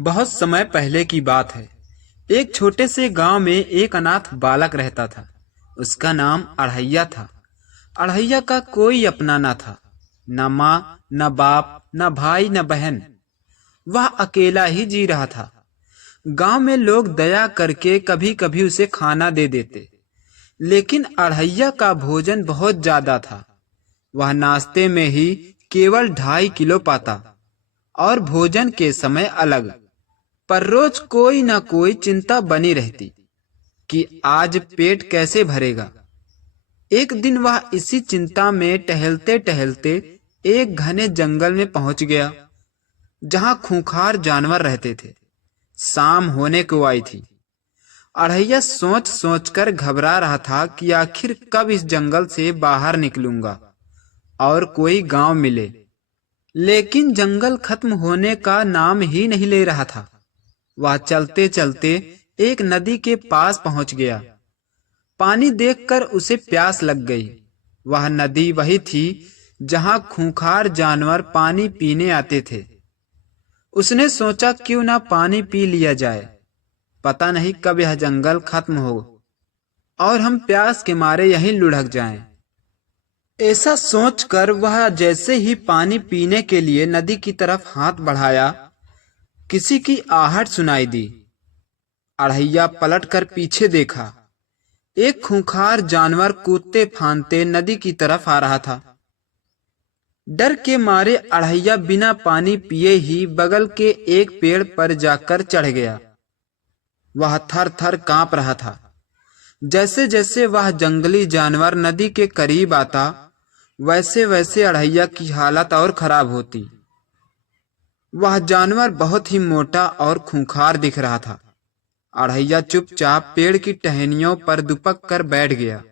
बहुत समय पहले की बात है। एक छोटे से गांव में एक अनाथ बालक रहता था। उसका नाम अड़हैया था। अड़हैया का कोई अपना न था, न माँ, न बाप, न भाई, न बहन। वह अकेला ही जी रहा था। गांव में लोग दया करके कभी कभी उसे खाना दे देते, लेकिन अड़हैया का भोजन बहुत ज्यादा था। वह नाश्ते में ही केवल 2.5 किलो पाता और भोजन के समय अलग। पर रोज कोई न कोई चिंता बनी रहती कि आज पेट कैसे भरेगा। एक दिन वह इसी चिंता में टहलते टहलते एक घने जंगल में पहुंच गया, जहां खूंखार जानवर रहते थे। शाम होने को आई थी। अड़हैया सोच सोच कर घबरा रहा था कि आखिर कब इस जंगल से बाहर निकलूंगा और कोई गांव मिले। लेकिन जंगल खत्म होने का नाम ही नहीं ले रहा था। वह चलते चलते एक नदी के पास पहुंच गया। पानी देखकर उसे प्यास लग गई। वह नदी वही थी जहां खूंखार जानवर पानी पीने आते थे। उसने सोचा क्यों ना पानी पी लिया जाए। पता नहीं कब यह जंगल खत्म हो और हम प्यास के मारे यहीं लुढ़क जाएं। ऐसा सोचकर वह जैसे ही पानी पीने के लिए नदी की तरफ हाथ बढ़ाया, किसी की आहट सुनाई दी। अड़हैया पलटकर पीछे देखा। एक खूंखार जानवर कूदते फांदते नदी की तरफ आ रहा था। डर के मारे अड़हैया बिना पानी पिए ही बगल के एक पेड़ पर जाकर चढ़ गया। वह थर थर कांप रहा था। जैसे जैसे वह जंगली जानवर नदी के करीब आता, वैसे वैसे अड़हैया की हालत और खराब होती। वह जानवर बहुत ही मोटा और खूंखार दिख रहा था। अड़हैया चुपचाप पेड़ की टहनियों पर दुपक कर बैठ गया।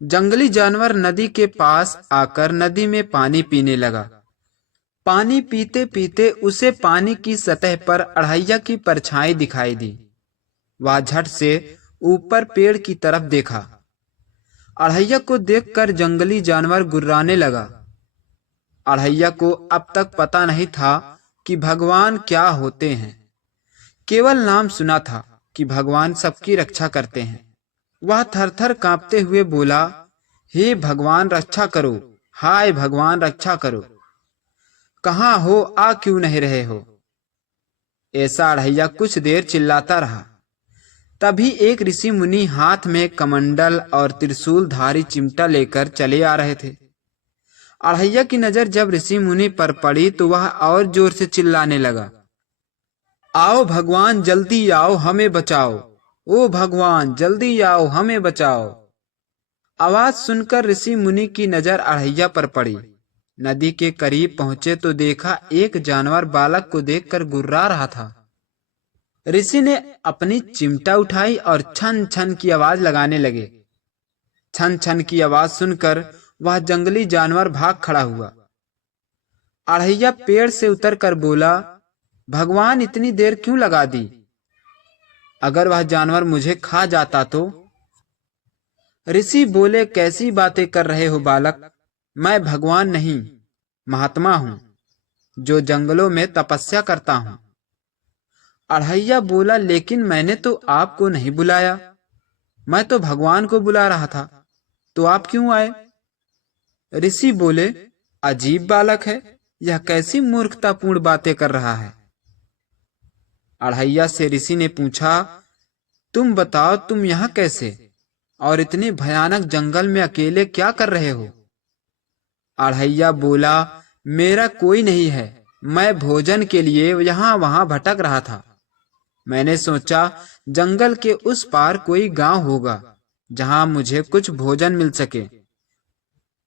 जंगली जानवर नदी के पास आकर नदी में पानी पीने लगा। पानी पीते पीते उसे पानी की सतह पर अड़हैया की परछाई दिखाई दी। वह झट से ऊपर पेड़ की तरफ देखा। अड़हैया को देखकर जंगली जानवर गुर्राने लगा। अड़हैया को अब तक पता नहीं था कि भगवान क्या होते हैं। केवल नाम सुना था कि भगवान सबकी रक्षा करते हैं। वह थरथर कांपते हुए बोला, हे भगवान रक्षा करो, हाय भगवान रक्षा करो। कहाँ हो, आ क्यों नहीं रहे हो? ऐसा अड़हैया कुछ देर चिल्लाता रहा। तभी एक ऋषि मुनि हाथ में कमंडल और त्रिशूल धारी चिमटा लेकर चले आ रहे थे। अड़हैया की नजर जब ऋषि मुनि पर पड़ी तो वह और जोर से चिल्लाने लगा, आओ भगवान जल्दी आओ, हमें बचाओ। ओ भगवान जल्दी आओ, हमें बचाओ। आवाज सुनकर ऋषि मुनि की नजर अड़हैया पर पड़ी। नदी के करीब पहुंचे तो देखा एक जानवर बालक को देखकर गुर्रा रहा था। ऋषि ने अपनी चिमटा उठाई और छन छन की आवाज लगाने लगे। छन छन की आवाज सुनकर वह जंगली जानवर भाग खड़ा हुआ। अड़हैया पेड़ से उतरकर बोला, भगवान इतनी देर क्यों लगा दी? अगर वह जानवर मुझे खा जाता तो? ऋषि बोले, कैसी बातें कर रहे हो बालक? मैं भगवान नहीं, महात्मा हूं, जो जंगलों में तपस्या करता हूं। अड़हैया बोला, लेकिन मैंने तो आपको नहीं बुलाया। मैं तो भगवान को बुला रहा था, तो आप क्यों आए? ऋषि बोले, अजीब बालक है, यह कैसी मूर्खतापूर्ण बातें कर रहा है। अड़हैया से ऋषि ने पूछा, तुम बताओ, तुम यहाँ कैसे और इतने भयानक जंगल में अकेले क्या कर रहे हो? अड़हैया बोला, मेरा कोई नहीं है, मैं भोजन के लिए यहाँ वहां भटक रहा था। मैंने सोचा जंगल के उस पार कोई गांव होगा जहां मुझे कुछ भोजन मिल सके।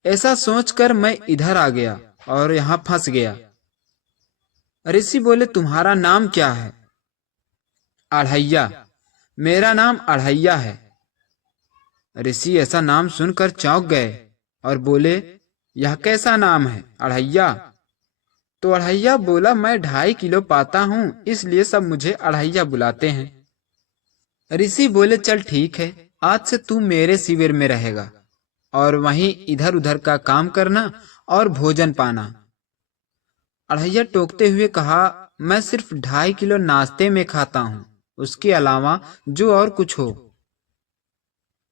ऐसा सोचकर मैं इधर आ गया और यहाँ फंस गया। ऋषि बोले, तुम्हारा नाम क्या है? अड़हैया। मेरा नाम अड़हैया है। ऋषि ऐसा नाम सुनकर चौंक गए और बोले, यह कैसा नाम है, अड़हैया? तो अड़हैया बोला, मैं 2.5 किलो पाता हूँ, इसलिए सब मुझे अड़हैया बुलाते हैं। ऋषि बोले, चल ठीक है, आज से तू मेरे शिविर में रहेगा और वहीं इधर उधर का काम करना और भोजन पाना। अढ़ैया टोकते हुए कहा, मैं सिर्फ 2.5 किलो नाश्ते में खाता हूँ, उसके अलावा जो और कुछ हो।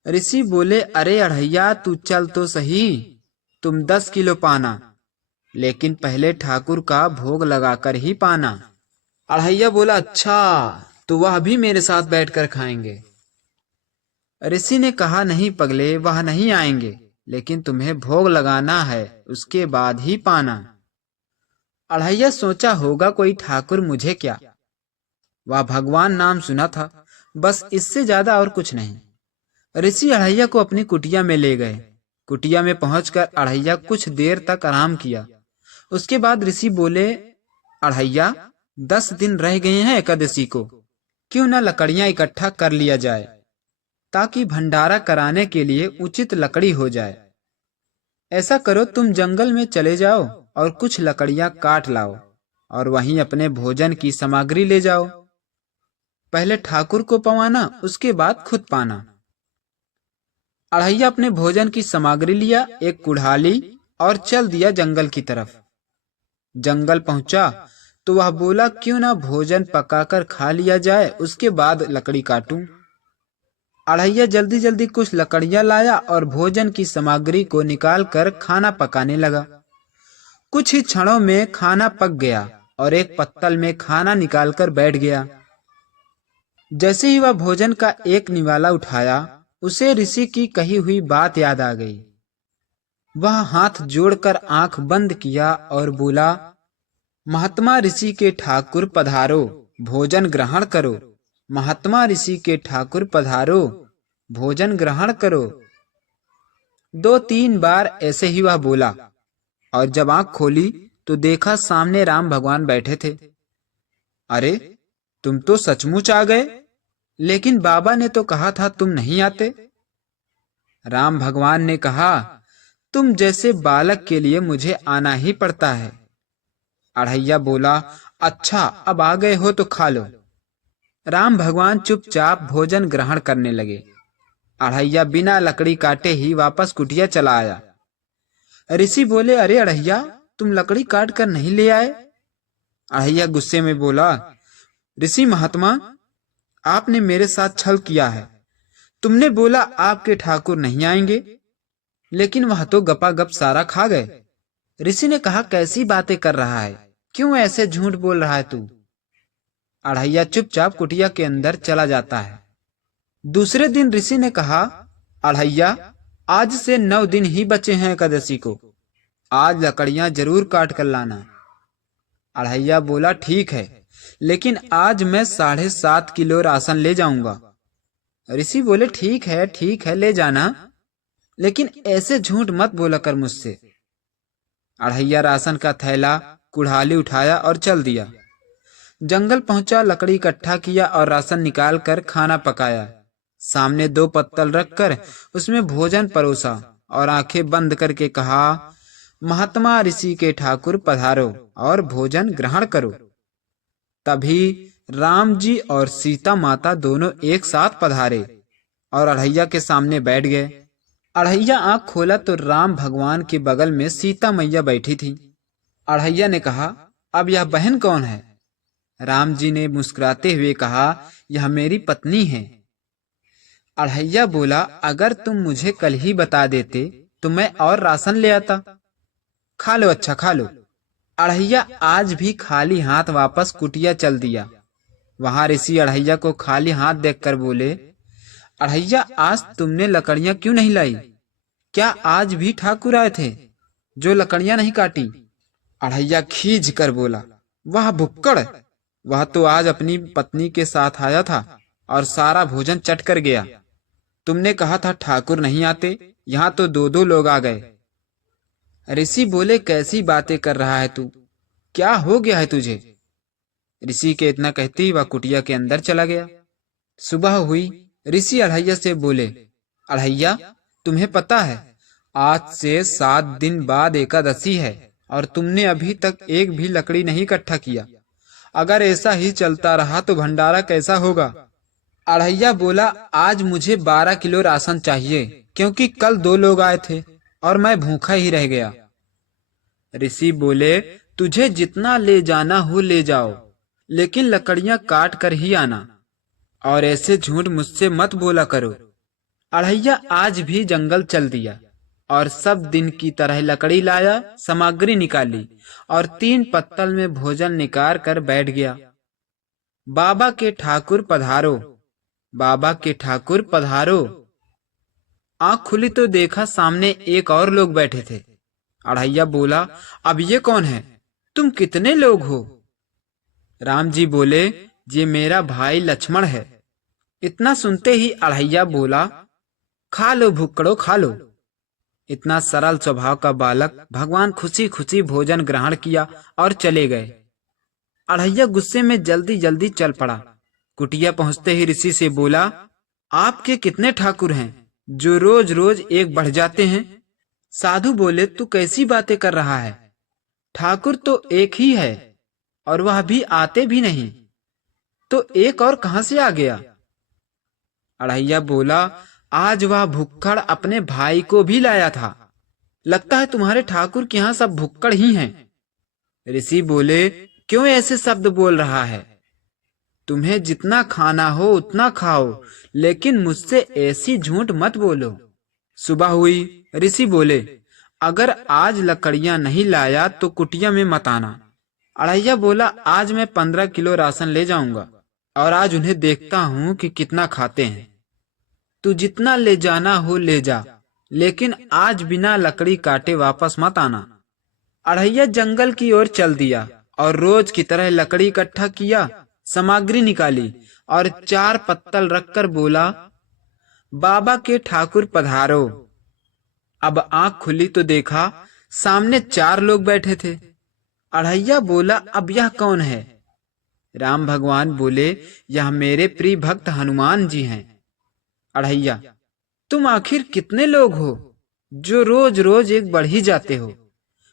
ऋषि बोले, अरे अढ़ैया तू चल तो सही, तुम 10 किलो पाना, लेकिन पहले ठाकुर का भोग लगाकर ही पाना। अढ़ैया बोला, अच्छा तो वह भी मेरे साथ बैठकर खाएंगे। ऋषि ने कहा, नहीं पगले, वह नहीं आएंगे, लेकिन तुम्हें भोग लगाना है, उसके बाद ही पाना। अढ़ैया सोचा, होगा कोई ठाकुर, मुझे क्या। वह भगवान नाम सुना था, बस इससे ज्यादा और कुछ नहीं। ऋषि अढ़ैया को अपनी कुटिया में ले गए। कुटिया में पहुंचकर अढ़ैया कुछ देर तक आराम किया। उसके बाद ऋषि बोले, अढ़ैया 10 दिन रह गए हैं एकादशी को, क्यों न लकड़ियां इकट्ठा कर लिया जाए, ताकि भंडारा कराने के लिए उचित लकड़ी हो जाए। ऐसा करो, तुम जंगल में चले जाओ और कुछ लकड़ियां काट लाओ और वहीं अपने भोजन की सामग्री ले जाओ। पहले ठाकुर को पवाना, उसके बाद खुद पाना। अढ़ैया अपने भोजन की सामग्री लिया, एक कुल्हाड़ी, और चल दिया जंगल की तरफ। जंगल पहुंचा तो वह बोला, क्यों ना भोजन पकाकर खा लिया जाए, उसके बाद लकड़ी काटूं। अढ़ैया जल्दी जल्दी कुछ लकड़ियां लाया और भोजन की सामग्री को निकालकर खाना पकाने लगा। कुछ ही क्षणों में खाना पक गया और एक पत्तल में खाना निकालकर बैठ गया। जैसे ही वह भोजन का एक निवाला उठाया, उसे ऋषि की कही हुई बात याद आ गई। वह हाथ जोड़कर आंख बंद किया और बोला, महात्मा ऋषि के ठाकुर पधारो, भोजन ग्रहण करो। महात्मा ऋषि के ठाकुर पधारो, भोजन ग्रहण करो। 2-3 बार ऐसे ही वह बोला, और जब आंख खोली तो देखा सामने राम भगवान बैठे थे। अरे, तुम तो सचमुच आ गए, लेकिन बाबा ने तो कहा था तुम नहीं आते। राम भगवान ने कहा, तुम जैसे बालक के लिए मुझे आना ही पड़ता है। अढ़ैया बोला, अच्छा अब आ गए हो तो खा लो। राम भगवान चुपचाप भोजन ग्रहण करने लगे। अढ़ैया बिना लकड़ी काटे ही वापस कुटिया चला आया। ऋषि बोले, अरे अढ़ैया, तुम लकड़ी काट कर नहीं ले आए। अढ़ैया गुस्से में बोला, ऋषि महात्मा, आपने मेरे साथ छल किया है। तुमने बोला आपके ठाकुर नहीं आएंगे, लेकिन वह तो गपागप सारा खा गए। ऋषि ने कहा, कैसी बातें कर रहा है, क्यों ऐसे झूठ बोल रहा है तू। अढ़ैया चुपचाप कुटिया के अंदर चला जाता है। दूसरे दिन ऋषि ने कहा, अढ़ैया, आज से 9 दिन ही बचे हैं एकादशी को, आज लकड़ियां जरूर काट कर लाना। अढ़ैया बोला, ठीक है, लेकिन आज मैं 7.5 किलो राशन ले जाऊंगा। ऋषि बोले, ठीक है ले जाना, लेकिन ऐसे झूठ मत बोला कर मुझसे। अढ़ैया राशन का थैला कुल्हाड़ी उठाया और चल दिया। जंगल पहुंचा, लकड़ी इकट्ठा किया और राशन निकाल कर खाना पकाया। सामने 2 पत्तल रखकर उसमें भोजन परोसा और आंखें बंद करके कहा, महात्मा ऋषि के ठाकुर पधारो और भोजन ग्रहण करो। तभी राम जी और सीता माता दोनों एक साथ पधारे और अढ़ैया के सामने बैठ गए। अढ़ैया आंख खोला तो राम भगवान के बगल में सीता मैया बैठी थी। अढ़ैया ने कहा, अब यह बहन कौन है। राम जी ने मुस्कुराते हुए कहा, यह मेरी पत्नी है। अढ़ैया बोला, अगर तुम मुझे कल ही बता देते तो मैं और राशन ले आता। खा लो, अच्छा खा लो। अढ़ैया आज भी खाली हाथ वापस कुटिया चल दिया। वहां ऋषि अढ़ैया को खाली हाथ देखकर बोले, अढ़ैया, आज तुमने लकड़ियां क्यों नहीं लाई। क्या आज भी ठाकुर आए थे जो लकड़ियां नहीं काटी। अढ़ैया खींच कर बोला, वह भुक्कड़, वह तो आज अपनी पत्नी के साथ आया था और सारा भोजन चट कर गया। तुमने कहा था ठाकुर नहीं आते, यहाँ तो 2-2 लोग आ गए। ऋषि बोले, कैसी बातें कर रहा है तू, क्या हो गया है तुझे। ऋषि के इतना कहते ही वह कुटिया के अंदर चला गया। सुबह हुई, ऋषि अढ़ैया से बोले, अढ़ैया, तुम्हें पता है आज से 7 दिन बाद एकादशी है और तुमने अभी तक एक भी लकड़ी नहीं इकट्ठा किया। अगर ऐसा ही चलता रहा तो भंडारा कैसा होगा। अढ़ैया बोला, आज मुझे 12 किलो राशन चाहिए, क्योंकि कल 2 लोग आए थे और मैं भूखा ही रह गया। ऋषि बोले, तुझे जितना ले जाना हो ले जाओ, लेकिन लकड़ियां काट कर ही आना, और ऐसे झूठ मुझसे मत बोला करो। अढ़ैया आज भी जंगल चल दिया और सब दिन की तरह लकड़ी लाया, सामग्री निकाली और 3 पत्तल में भोजन निकाल कर बैठ गया। बाबा के ठाकुर पधारो, बाबा के ठाकुर पधारो। आंख खुली तो देखा सामने एक और लोग बैठे थे। अढ़ैया बोला, अब ये कौन है? तुम कितने लोग हो? राम जी बोले, ये मेरा भाई लक्ष्मण है। इतना सुनते ही अढ़ैया बोला, खा लो भुक्कड़ो, खा लो। इतना सरल स्वभाव का बालक भगवान खुशी खुशी भोजन ग्रहण किया और चले गए। अढ़ैया गुस्से में जल्दी जल्दी चल पड़ा। कुटिया पहुंचते ही ऋषि से बोला, आपके कितने ठाकुर हैं जो रोज रोज एक बढ़ जाते हैं? साधु बोले, तू कैसी बातें कर रहा है? ठाकुर तो एक ही है और वह भी आते भी नहीं, तो एक और कहां से आ गया? अढ़ैया बोला, आज वह भुक्कड़ अपने भाई को भी लाया था। लगता है तुम्हारे ठाकुर के यहाँ सब भुक्कड़ ही हैं। ऋषि बोले, क्यों ऐसे शब्द बोल रहा है? तुम्हें जितना खाना हो उतना खाओ, लेकिन मुझसे ऐसी झूठ मत बोलो। सुबह हुई। ऋषि बोले, अगर आज लकड़ियां नहीं लाया तो कुटिया में मत आना। अढ़ैया बोला, आज मैं 15 किलो राशन ले जाऊंगा और आज उन्हें देखता हूँ कि कितना खाते हैं। तू जितना ले जाना हो ले जा, लेकिन आज बिना लकड़ी काटे वापस मत आना। अढ़ैया जंगल की ओर चल दिया और रोज की तरह लकड़ी इकट्ठा किया, सामग्री निकाली और 4 पत्तल रखकर बोला, बाबा के ठाकुर पधारो। अब आंख खुली तो देखा सामने 4 लोग बैठे थे। अढ़ैया बोला, अब यह कौन है? राम भगवान बोले, यह मेरे प्रिय भक्त हनुमान जी हैं। अढ़ैया, तुम आखिर कितने लोग हो जो रोज रोज एक बढ़ ही जाते हो?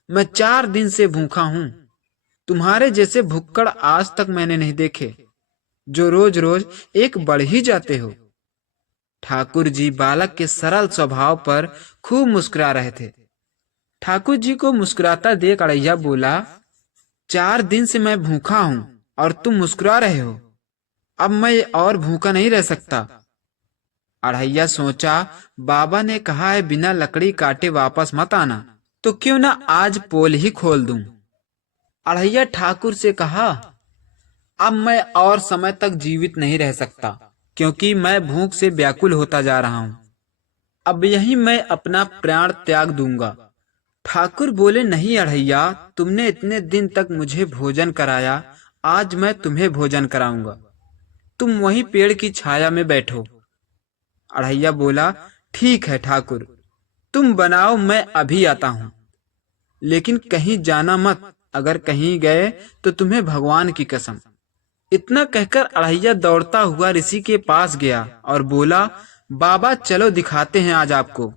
मैं 4 दिन से भूखा हूँ। तुम्हारे जैसे भुक्कड़ आज तक मैंने नहीं देखे जो रोज रोज एक बढ़ ही जाते हो। ठाकुर जी बालक के सरल स्वभाव पर खूब मुस्कुरा रहे थे। ठाकुर जी को मुस्कुराता देख अढ़ैया बोला, 4 दिन से मैं भूखा हूँ और तुम मुस्कुरा रहे हो। अब मैं और भूखा नहीं रह सकता। अढ़ैया सोचा, बाबा ने कहा है बिना लकड़ी काटे वापस मत आना, तो क्यों ना आज पोल ही खोल दूं। अढ़ैया ठाकुर से कहा, अब मैं और समय तक जीवित नहीं रह सकता, क्योंकि मैं भूख से व्याकुल होता जा रहा हूँ। अब यही मैं अपना प्राण त्याग दूंगा। ठाकुर बोले, नहीं अढ़ैया, तुमने इतने दिन तक मुझे भोजन कराया, आज मैं तुम्हें भोजन कराऊंगा। तुम वहीं पेड़ की छाया में बैठो। अढ़ैया बोला, ठीक है ठाकुर, तुम बनाओ, मैं अभी आता हूँ। लेकिन कहीं जाना मत, अगर कहीं गए तो तुम्हें भगवान की कसम। इतना कहकर अढ़ैया दौड़ता हुआ ऋषि के पास गया और बोला, बाबा चलो दिखाते हैं आज आपको,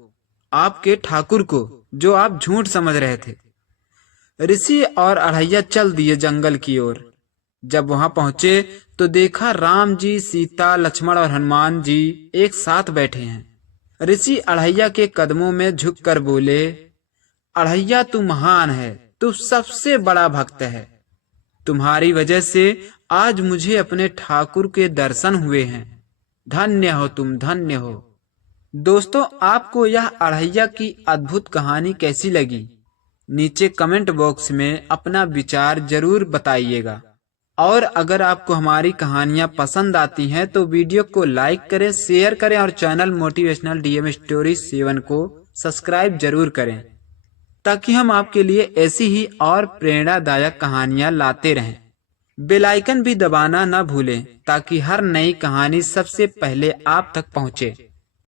आपके ठाकुर को, जो आप झूठ समझ रहे थे। ऋषि और अढ़ैया चल दिए जंगल की ओर। जब वहां पहुंचे तो देखा राम जी, सीता, लक्ष्मण और हनुमान जी एक साथ बैठे हैं। ऋषि अढ़ैया के कदमों में झुककर बोले, अढ़ैया तू महान है, तू सबसे बड़ा भक्त है। तुम्हारी वजह से आज मुझे अपने ठाकुर के दर्शन हुए हैं। धन्य हो तुम, धन्य हो। दोस्तों, आपको यह अढ़ैया की अद्भुत कहानी कैसी लगी? नीचे कमेंट बॉक्स में अपना विचार जरूर बताइएगा। और अगर आपको हमारी कहानियां पसंद आती हैं तो वीडियो को लाइक करें, शेयर करें और चैनल मोटिवेशनल डीएम स्टोरी 7 को सब्सक्राइब जरूर करें, ताकि हम आपके लिए ऐसी ही और प्रेरणादायक कहानियां लाते रहें। बेल आइकन भी दबाना न भूलें, ताकि हर नई कहानी सबसे पहले आप तक पहुंचे।